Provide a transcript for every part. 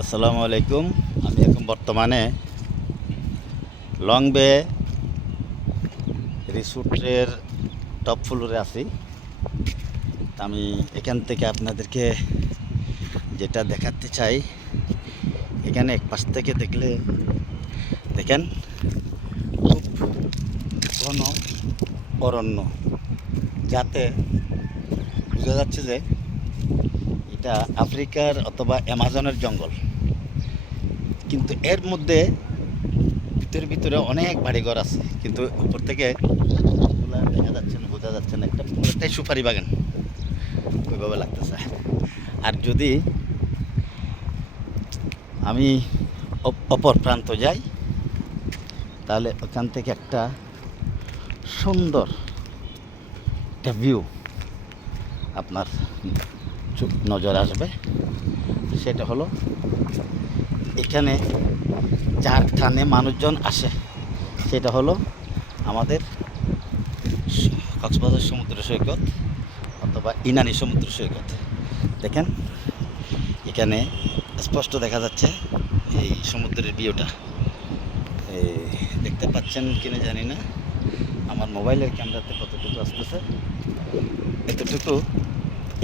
আসসালামু আলাইকুম। আমি এখন বর্তমানে লং বে রিসোর্টের টপ ফ্লোরে আছি। আমি এখান থেকে আপনাদেরকে যেটা দেখাতে চাই, এখানে এক পাশ থেকে দেখলে দেখেন খুব ঘন অরণ্য, যাতে বোঝা যাচ্ছে যে এটা আফ্রিকার অথবা অ্যামাজনের জঙ্গল। কিন্তু এর মধ্যে ভিতরে ভিতরে অনেক বাড়িঘর আছে, কিন্তু উপর থেকে এগুলা দেখা যাচ্ছে না, বোঝা যাচ্ছে না। একটা পুরোটাই সুপারি বাগান ওইভাবে লাগতেছে। আর যদি আমি অপর প্রান্ত যাই, তাহলে ওখান থেকে একটা সুন্দর একটা ভিউ আপনার নজর আসবে। সেটা হলো এখানে যার টানে মানুষজন আসে, সেটা হলো আমাদের কক্সবাজার সমুদ্র সৈকত অথবা ইনানি সমুদ্র সৈকত। দেখেন এখানে স্পষ্ট দেখা যাচ্ছে এই সমুদ্রের ভিউটা। এই দেখতে পাচ্ছেন কিনা জানি না, আমার মোবাইলের ক্যামেরাতে কতটুকু আসতেছে, এতটুকু।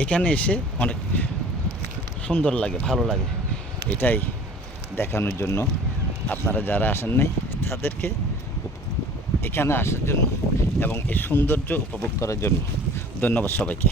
এখানে এসে অনেক সুন্দর লাগে, ভালো লাগে। এটাই দেখানোর জন্য আপনারা যারা আসেন নাই তাদেরকে এখানে আসার জন্য এবং এই সৌন্দর্য উপভোগ করার জন্য ধন্যবাদ সবাইকে।